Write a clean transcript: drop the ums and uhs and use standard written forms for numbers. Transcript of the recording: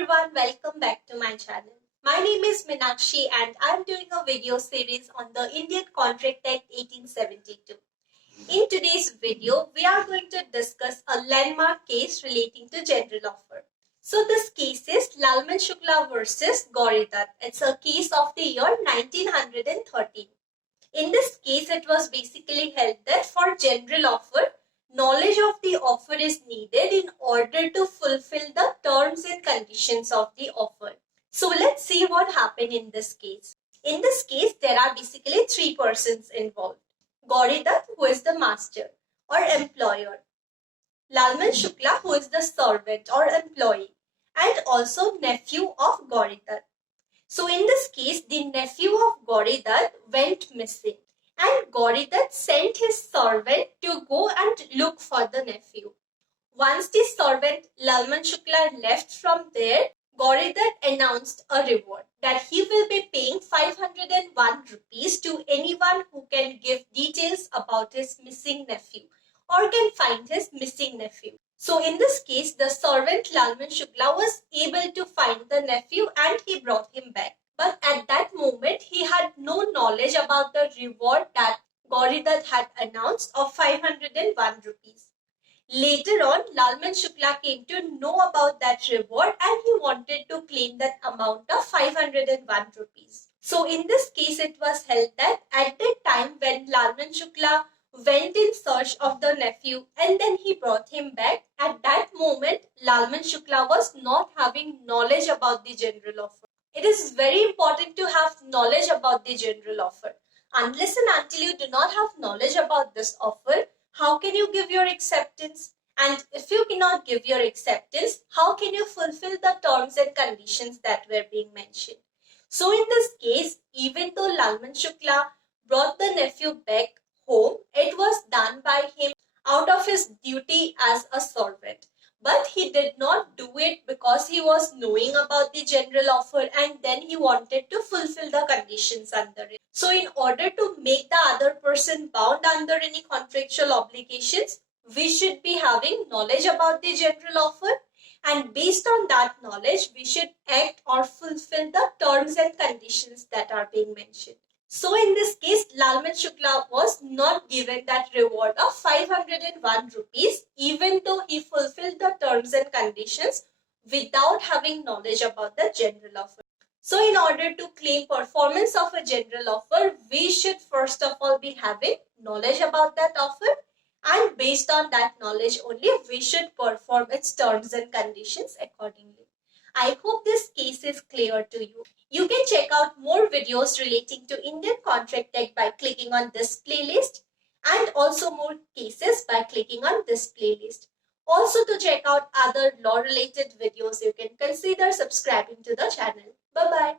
everyone, welcome back to my channel. My name is Meenakshi and I am doing a video series on the Indian Contract Act 1872. In today's video, we are going to discuss a landmark case relating to general offer. So this case is Lalman Shukla versus Gauri Dutt. It's a case of the year 1913. In this case, it was basically held that for general offer, knowledge of the offer is needed in order to fulfill the terms and conditions of the offer. So let's see what happened in this case. In this case, there are basically three persons involved. Gauri Dutt, who is the master or employer. Lalman Shukla, who is the servant or employee. And also nephew of Gauri Dutt. So in this case, the nephew of Gauri Dutt went missing. And Gauri Dutt sent his servant to go and look for the nephew. Once the servant Lalman Shukla left from there, Gauri Dutt announced a reward that he will be paying 501 rupees to anyone who can give details about his missing nephew or can find his missing nephew. So in this case, the servant Lalman Shukla was able to find the nephew and he brought him back. But at that moment, he had no knowledge about the reward that Gauri Dutt had announced of 501 rupees. Later on, Lalman Shukla came to know about that reward and he wanted to claim that amount of 501 rupees. So in this case, it was held that at the time when Lalman Shukla went in search of the nephew and then he brought him back, at that moment, Lalman Shukla was not having knowledge about the general offer. It is very important to have knowledge about the general offer. Unless and until you do not have knowledge about this offer, how can you give your acceptance? And if you cannot give your acceptance, how can you fulfill the terms and conditions that were being mentioned? So in this case, even though Lalman Shukla brought the nephew back home, it was done by him out of his duty as a servant. But he did not do it because he was knowing about the general offer and then he wanted to fulfill the conditions under it. So in order to make the other person bound under any contractual obligations, we should be having knowledge about the general offer, and based on that knowledge, we should act or fulfill the terms and conditions that are being mentioned. So in this case, Lalman Shukla was not given that reward of 501 rupees even though he fulfilled the terms and conditions without having knowledge about the general offer. So in order to claim performance of a general offer, we should first of all be having knowledge about that offer, and based on that knowledge only, we should perform its terms and conditions accordingly. I hope this case is clear to you. You can check out more videos relating to Indian Contract Act by clicking on this playlist, and also more cases by clicking on this playlist. Also, to check out other law related videos, you can consider subscribing to the channel. Bye-bye.